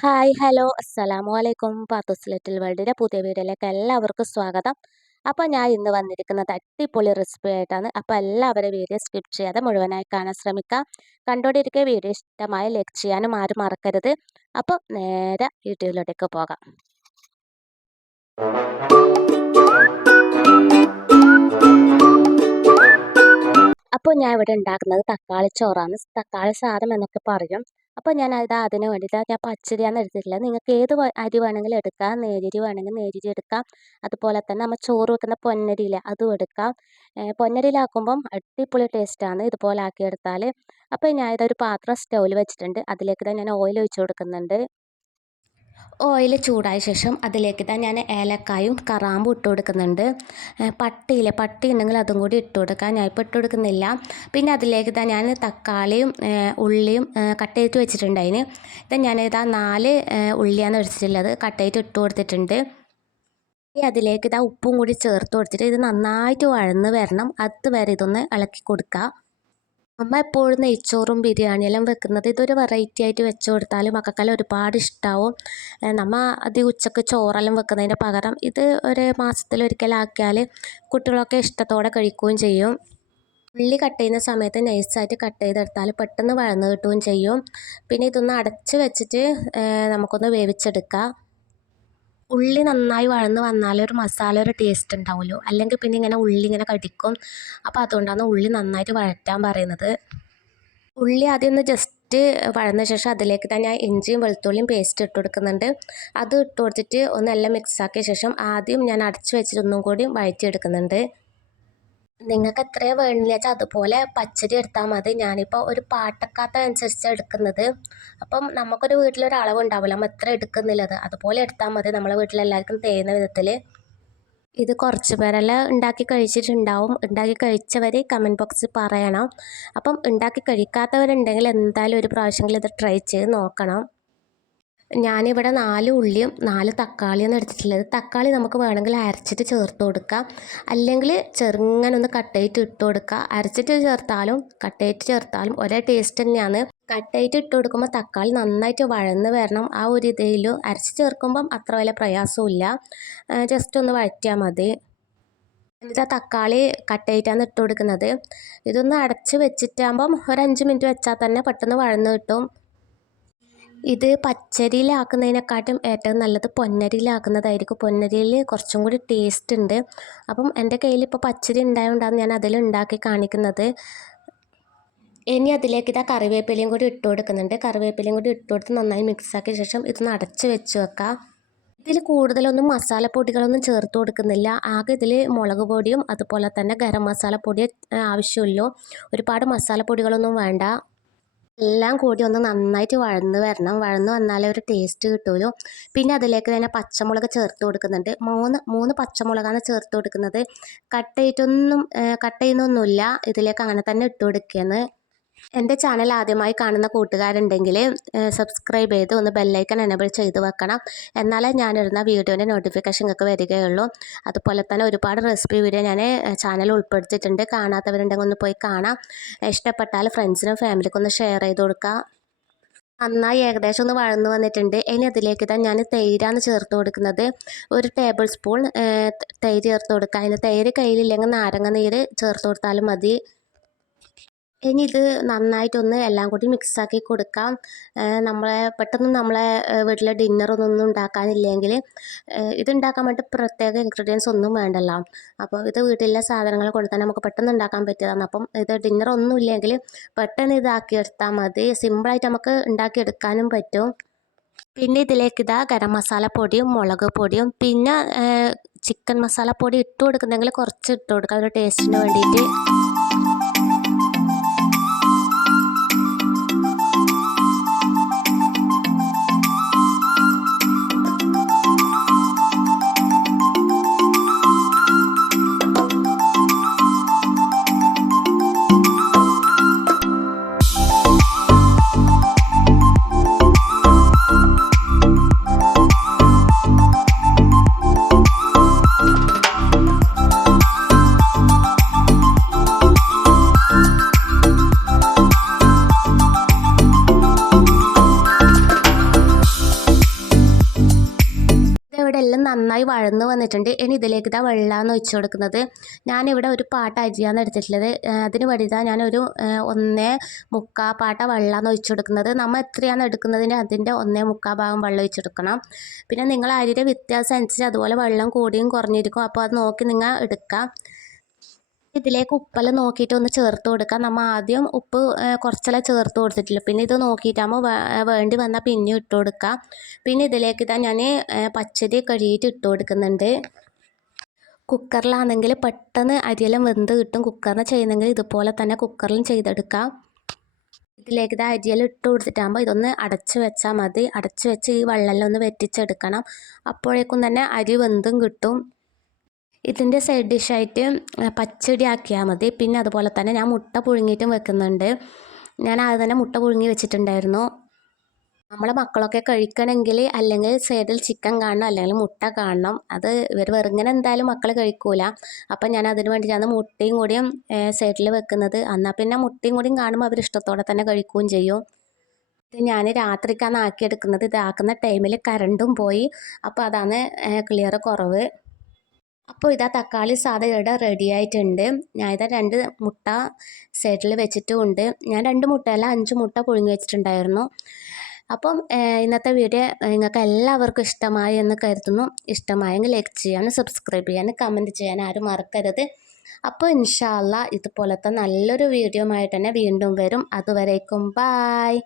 Hi hello അസ്സലാമു അലൈക്കും Pathu's little വേൾഡിൻ്റെ പുതിയ വീഡിയോയിലേക്ക് എല്ലാവർക്കും സ്വാഗതം. അപ്പോൾ ഞാൻ ഇന്ന് വന്നിരിക്കുന്നത് അടിപൊളി റെസിപ്പി ആയിട്ടാണ്. അപ്പോൾ എല്ലാവരും വീഡിയോ സ്കിപ്പ് ചെയ്യാതെ മുഴുവനായി കാണാൻ ശ്രമിക്കുക. കണ്ടുകൊണ്ടിരിക്കുക വീഡിയോ ഇഷ്ടമായ ലൈക്ക് ചെയ്യാനും ആരും മറക്കരുത്. അപ്പോൾ നേരെ വീഡിയോയിലോട്ടേക്ക് പോകാം. അപ്പോൾ ഞാൻ ഇവിടെ ഉണ്ടാക്കുന്നത് തക്കാളി ചോറാണ്. തക്കാളി സാദം എന്നൊക്കെ പറയും. അപ്പോൾ ഞാൻ അതിന് വേണ്ടിയിട്ട് ഞാൻ പച്ചരിയാണ് എടുത്തിട്ടുള്ളത്. നിങ്ങൾക്ക് ഏത് അരി വേണമെങ്കിലും എടുക്കാം. നേരിയരി വേണമെങ്കിൽ നേരിയരി എടുക്കാം. അതുപോലെ തന്നെ നമ്മൾ ചോറ് വെക്കുന്ന പൊന്നരിയില അതും എടുക്കാം. പൊന്നരിയിലാക്കുമ്പം അടിപൊളി ടേസ്റ്റാണ് ഇതുപോലെ ആക്കിയെടുത്താൽ. അപ്പോൾ ഞാൻ ഇതൊരു പാത്രം സ്റ്റൗവിൽ വെച്ചിട്ടുണ്ട്. അതിലേക്ക് ഞാൻ ഓയിൽ ഒഴിച്ച് കൊടുക്കുന്നുണ്ട്. ഓയിൽ ചൂടായ ശേഷം അതിലേക്ക് ഞാൻ ഏലക്കായും കറാമ്പും ഇട്ട് കൊടുക്കുന്നുണ്ട്. പട്ടി ഉണ്ടെങ്കിൽ അതും കൂടി ഇട്ട് കൊടുക്കാം. ഞാൻ ഇപ്പോൾ ഇട്ട് കൊടുക്കുന്നില്ല. പിന്നെ അതിലേക്ക് ഞാൻ തക്കാളിയും ഉള്ളിയും കട്ട് ചെയ്തിട്ട് വെച്ചിട്ടുണ്ട്. ഞാനിതാ 4 ഉള്ളിയാണ് എടുത്തിട്ടുള്ളത്. കട്ട് ചെയ്തിട്ട് ഇട്ട് കൊടുത്തിട്ടുണ്ട്. അതിലേക്ക് ഉപ്പും കൂടി ചേർത്ത് കൊടുത്തിട്ട് ഇത് നന്നായിട്ട് വഴന്ന് വരണം. അതുവരെ ഇതൊന്ന് ഇളക്കി കൊടുക്കുക. അമ്മ എപ്പോഴും നെയ്ച്ചോറും ബിരിയാണിയെല്ലാം വെക്കുന്നത് ഇതൊരു വെറൈറ്റി ആയിട്ട് വെച്ച് കൊടുത്താൽ മക്കൾക്കെല്ലാം ഒരുപാട് ഇഷ്ടമാവും. നമ്മൾ ഉച്ചക്ക് ചോറെല്ലാം വെക്കുന്നതിൻ്റെ പകരം ഇത് ഒരു മാസത്തിലൊരിക്കലാക്കിയാൽ കുട്ടികളൊക്കെ ഇഷ്ടത്തോടെ കഴിക്കുകയും ചെയ്യും. ഉള്ളി കട്ട് ചെയ്യുന്ന സമയത്ത് നൈസായിട്ട് കട്ട് ചെയ്തെടുത്താൽ പെട്ടെന്ന് വഴന്ന് കിട്ടുകയും ചെയ്യും. പിന്നെ ഇതൊന്ന് അടച്ച് വെച്ചിട്ട് നമുക്കൊന്ന് വേവിച്ചെടുക്കാം. ഉള്ളി നന്നായി വഴന്ന് വന്നാൽ ഒരു മസാല ഒരു ടേസ്റ്റ് ഉണ്ടാവുമല്ലോ. അല്ലെങ്കിൽ പിന്നെ ഇങ്ങനെ ഉള്ളി ഇങ്ങനെ കടിക്കും. അപ്പോൾ അതുകൊണ്ടാണ് ഉള്ളി നന്നായിട്ട് വഴറ്റാൻ പറയുന്നത്. ഉള്ളി ആദ്യം ഒന്ന് ജസ്റ്റ് വഴന്ന ശേഷം അതിലേക്ക് ഞാൻ ഇഞ്ചിയും വെളുത്തുള്ളിയും പേസ്റ്റ് ഇട്ട് കൊടുക്കുന്നുണ്ട്. അത് ഇട്ട് കൊടുത്തിട്ട് ഒന്നെല്ലാം മിക്സാക്കിയ ശേഷം ആദ്യം ഞാൻ അടച്ച് വെച്ചിട്ട് ഒന്നും കൂടി വഴറ്റിയെടുക്കുന്നുണ്ട്. നിങ്ങൾക്ക് എത്രയാണ് വേണമെന്ന് വെച്ചാൽ അതുപോലെ പച്ചരി എടുത്താൽ മതി. ഞാനിപ്പോൾ ഒരു പാട്ടക്കാത്ത അനുസരിച്ചാണ് എടുക്കുന്നത്. അപ്പം നമുക്കൊരു വീട്ടിലൊരളവ് ഉണ്ടാവില്ല, നമ്മൾ എത്ര എടുക്കുന്നില്ലത് അതുപോലെ എടുത്താൽ മതി. നമ്മളെ വീട്ടിലെല്ലാവർക്കും തേയുന്ന വിധത്തിൽ. ഇത് കുറച്ച് പേരെല്ലാം ഉണ്ടാക്കി കഴിച്ചിട്ടുണ്ടാവും. ഉണ്ടാക്കി കഴിച്ചവർ കമൻറ്റ് ബോക്സിൽ പറയണം. അപ്പം ഉണ്ടാക്കി കഴിക്കാത്തവരുണ്ടെങ്കിൽ എന്തായാലും ഒരു പ്രാവശ്യമെങ്കിലും ഇത് ട്രൈ ചെയ്ത് നോക്കണം. ഞാനിവിടെ 4 ഉള്ളിയും 4 തക്കാളിയാണ് എടുത്തിട്ടുള്ളത്. തക്കാളി നമുക്ക് വേണമെങ്കിൽ അരച്ചിട്ട് ചേർത്ത് കൊടുക്കാം. അല്ലെങ്കിൽ ചെറുങ്ങനെ ഒന്ന് കട്ട് ചെയ്തിട്ട് ഇട്ട് കൊടുക്കുക. അരച്ചിട്ട് ചേർത്താലും കട്ട് ചെയ്തിട്ട് ചേർത്താലും ഒരേ ടേസ്റ്റ് തന്നെയാണ്. കട്ട് ചെയ്തിട്ട് ഇട്ട് കൊടുക്കുമ്പോൾ തക്കാളി നന്നായിട്ട് വഴന്ന് വരണം. ആ ഒരു ഇതിലും അരച്ച് ചേർക്കുമ്പം അത്ര വലിയ പ്രയാസമില്ല. ജസ്റ്റ് ഒന്ന് വഴറ്റിയാൽ മതി. എന്നിട്ട് ആ തക്കാളി കട്ട് ചെയ്തിട്ടാണ് ഇട്ട് കൊടുക്കുന്നത്. ഇതൊന്ന് അടച്ച് വെച്ചിട്ടാകുമ്പം ഒരു 5 മിനിറ്റ് വെച്ചാൽ തന്നെ പെട്ടെന്ന് വഴന്ന് കിട്ടും. ഇത് പച്ചരിയിലാക്കുന്നതിനെക്കാട്ടും ഏറ്റവും നല്ലത് പൊന്നരിയിലാക്കുന്നതായിരിക്കും. പൊന്നരിയിൽ കുറച്ചും കൂടി ടേസ്റ്റ് ഉണ്ട്. അപ്പം എൻ്റെ കയ്യിൽ ഇപ്പോൾ പച്ചരി ഉണ്ടായതുകൊണ്ടാണ് ഞാൻ അതിൽ ഉണ്ടാക്കി കാണിക്കുന്നത്. ഇനി അതിലേക്ക് കറിവേപ്പിലയും കൂടി ഇട്ട് കൊടുക്കുന്നുണ്ട്. കറിവേപ്പിലയും കൂടി ഇട്ട് കൊടുത്ത് നന്നായി മിക്സാക്കിയ ശേഷം ഇതൊന്ന് അടച്ച് വെച്ച് വെക്കാം. ഇതിൽ കൂടുതലൊന്നും മസാലപ്പൊടികളൊന്നും ചേർത്ത് കൊടുക്കുന്നില്ല. ആകെ ഇതിൽ മുളക് പൊടിയും അതുപോലെ തന്നെ ഗരം മസാലപ്പൊടി ആവശ്യമുള്ളൂ. ഒരുപാട് മസാലപ്പൊടികളൊന്നും വേണ്ട. എല്ലാം കൂടി ഒന്ന് നന്നായിട്ട് വഴന്ന് വരണം. വഴന്ന് വന്നാലേ ഒരു ടേസ്റ്റ് കിട്ടുമല്ലോ. പിന്നെ അതിലേക്ക് തന്നെ പച്ചമുളക് ചേർത്ത് കൊടുക്കുന്നുണ്ട്. 3 പച്ചമുളകാണ് ചേർത്ത് കൊടുക്കുന്നത്. കട്ട് ചെയ്യുന്നൊന്നുമില്ല. ഇതിലേക്ക് അങ്ങനെ തന്നെ ഇട്ട് കൊടുക്കുകയാണ്. എൻ്റെ ചാനൽ ആദ്യമായി കാണുന്ന കൂട്ടുകാരുണ്ടെങ്കിൽ സബ്സ്ക്രൈബ് ചെയ്ത് ഒന്ന് ബെല്ലൈക്കൺ എനേബിൾ ചെയ്ത് വെക്കണം. എന്നാലേ ഞാനിടുന്ന വീഡിയോൻ്റെ നോട്ടിഫിക്കേഷൻ നിങ്ങൾക്ക് വരികയുള്ളൂ. അതുപോലെ തന്നെ ഒരുപാട് റെസിപ്പി വീഡിയോ ഞാൻ ചാനൽ ഉൾപ്പെടുത്തിയിട്ടുണ്ട്. കാണാത്തവരുണ്ടെങ്കിൽ ഒന്ന് പോയി കാണാം. ഇഷ്ടപ്പെട്ടാൽ ഫ്രണ്ട്സിനും ഫാമിലിക്കും ഒന്ന് ഷെയർ ചെയ്ത് കൊടുക്കുക. നന്നായി ഏകദേശം ഒന്ന് വഴന്ന് വന്നിട്ടുണ്ട്. ഇനി അതിലേക്ക് ഞാൻ തൈരാണ് ചേർത്ത് കൊടുക്കുന്നത്. 1 ടേബിൾ സ്പൂൺ തൈര് ചേർത്ത് കൊടുക്കുക. അതിന് തൈര് കയ്യിലില്ലെങ്കിൽ നാരങ്ങ നീര് ചേർത്ത് കൊടുത്താലും മതി. ഇനി ഇത് നന്നായിട്ടൊന്ന് എല്ലാം കൂടി മിക്സാക്കി കൊടുക്കാം. പെട്ടെന്ന് നമ്മളെ വീട്ടിലെ ഡിന്നറൊന്നും ഉണ്ടാക്കാനില്ലെങ്കിൽ ഇതുണ്ടാക്കാൻ വേണ്ടി പ്രത്യേക ഇൻഗ്രീഡിയൻസ് ഒന്നും വേണ്ടല്ലോ. അപ്പോൾ ഇത് വീട്ടിലെ സാധനങ്ങൾ കൊണ്ട് തന്നെ നമുക്ക് പെട്ടെന്ന് ഉണ്ടാക്കാൻ പറ്റിയതാണ്. അപ്പം ഇത് ഡിന്നറൊന്നും ഇല്ലെങ്കിൽ പെട്ടെന്ന് ഇതാക്കിയെടുത്താൽ മതി. സിമ്പിളായിട്ട് നമുക്ക് ഉണ്ടാക്കിയെടുക്കാനും പറ്റും. പിന്നെ ഇതിലേക്ക് ഗരം മസാലപ്പൊടിയും മുളക് പൊടിയും പിന്നെ ചിക്കൻ മസാലപ്പൊടി ഇട്ട് കൊടുക്കുന്നെങ്കിൽ കുറച്ച് ഇട്ട് കൊടുക്കാം ഒരു ടേസ്റ്റിന് വേണ്ടിയിട്ട്. അവിടെ എല്ലാം നന്നായി വഴന്ന് വന്നിട്ടുണ്ട്. ഇനി ഇതിലേക്ക് ഇതാ വെള്ളമാണ് ഒഴിച്ചു കൊടുക്കുന്നത്. ഞാനിവിടെ ഒരു പാട്ട അരിയാണ് എടുത്തിട്ടുള്ളത്. അതിന് വേണ്ടിയിട്ടാണ് ഞാനൊരു 1.25 പാട്ട വെള്ളമാണ് ഒഴിച്ചു കൊടുക്കുന്നത്. നമ്മൾ എത്രയാണ് എടുക്കുന്നതിന് അതിൻ്റെ 1.25 ഭാഗം വെള്ളം ഒഴിച്ചെടുക്കണം. പിന്നെ നിങ്ങൾ അരിയുടെ വ്യത്യാസം അനുസരിച്ച് അതുപോലെ വെള്ളം കൂടിയും കുറഞ്ഞിരിക്കും. അപ്പോൾ അത് നോക്കി നിങ്ങൾ എടുക്കുക. ഇതിലേക്ക് ഉപ്പെല്ലാം നോക്കിയിട്ട് ഒന്ന് ചേർത്ത് കൊടുക്കാം. നമ്മൾ ആദ്യം ഉപ്പ് കുറച്ചെല്ലാം ചേർത്ത് കൊടുത്തിട്ടില്ല. പിന്നെ ഇത് നോക്കിയിട്ടാകുമ്പോൾ വേണ്ടി വന്നാൽ പിന്നെ ഇട്ട് കൊടുക്കാം. പിന്നെ ഇതിലേക്ക് ഇതാ ഞാൻ പച്ചരി കഴുകിയിട്ട് ഇട്ട് കൊടുക്കുന്നുണ്ട്. കുക്കറിലാണെങ്കിൽ പെട്ടെന്ന് അരിയെല്ലാം വെന്ത് കിട്ടും. കുക്കറിന് ചെയ്യുന്നെങ്കിൽ ഇതുപോലെ തന്നെ കുക്കറിലും ചെയ്തെടുക്കാം. ഇതിലേക്ക് ഇത് അരിയെല്ലാം ഇട്ട് കൊടുത്തിട്ടാകുമ്പോൾ ഇതൊന്ന് അടച്ച് വെച്ചാൽ മതി. അടച്ച് വെച്ച് ഈ വെള്ളമെല്ലാം ഒന്ന് വറ്റിച്ചെടുക്കണം. അപ്പോഴേക്കും തന്നെ അരി വെന്തും കിട്ടും. ഇതിൻ്റെ സൈഡ് ഡിഷായിട്ട് പച്ചടി ആക്കിയാൽ മതി. പിന്നെ അതുപോലെ തന്നെ ഞാൻ മുട്ട പുഴുങ്ങിയിട്ടും വെക്കുന്നുണ്ട്. ഞാൻ അത് തന്നെ മുട്ട പുഴുങ്ങി വെച്ചിട്ടുണ്ടായിരുന്നു. നമ്മളെ മക്കളൊക്കെ കഴിക്കണമെങ്കിൽ അല്ലെങ്കിൽ സൈഡിൽ ചിക്കൻ കാണണം, അല്ലെങ്കിൽ മുട്ട കാണണം. അത് ഇവർ വെറുങ്ങനെ എന്തായാലും മക്കൾ കഴിക്കൂല. അപ്പം ഞാൻ അതിന് വേണ്ടിയിട്ടാണ് മുട്ടയും കൂടിയും സൈഡിൽ വെക്കുന്നത്. എന്നാൽ പിന്നെ മുട്ടയും കൂടിയും കാണുമ്പോൾ അവർ ഇഷ്ടത്തോടെ തന്നെ കഴിക്കുകയും ചെയ്യും. ഇത് ഞാൻ രാത്രിക്കാണ് ആക്കിയെടുക്കുന്നത്. ഇതാക്കുന്ന ടൈമിൽ കറണ്ടും പോയി. അപ്പോൾ അതാണ് ക്ലിയർ കുറവ്. അപ്പോൾ ഇതാ തക്കാളി സാദം ഇവിടെ റെഡി ആയിട്ടുണ്ട്. ഞാൻ ഇതാ 2 മുട്ട സൈഡിൽ വെച്ചിട്ടുമുണ്ട്. ഞാൻ 2 മുട്ടയല്ല 5 മുട്ട പുഴുങ്ങി വെച്ചിട്ടുണ്ടായിരുന്നു. അപ്പം ഇന്നത്തെ വീഡിയോ നിങ്ങൾക്ക് എല്ലാവർക്കും ഇഷ്ടമായി എന്ന് കരുതുന്നു. ഇഷ്ടമായെങ്കിൽ ലൈക്ക് ചെയ്യാനും സബ്സ്ക്രൈബ് ചെയ്യാനും കമൻറ്റ് ചെയ്യാനും ആരും മറക്കരുത്. അപ്പോൾ ഇൻഷാ അല്ലാഹ് ഇതുപോലത്തെ നല്ലൊരു വീഡിയോ ആയിട്ട് തന്നെ വീണ്ടും വരും. അതുവരേക്കും ബായ്.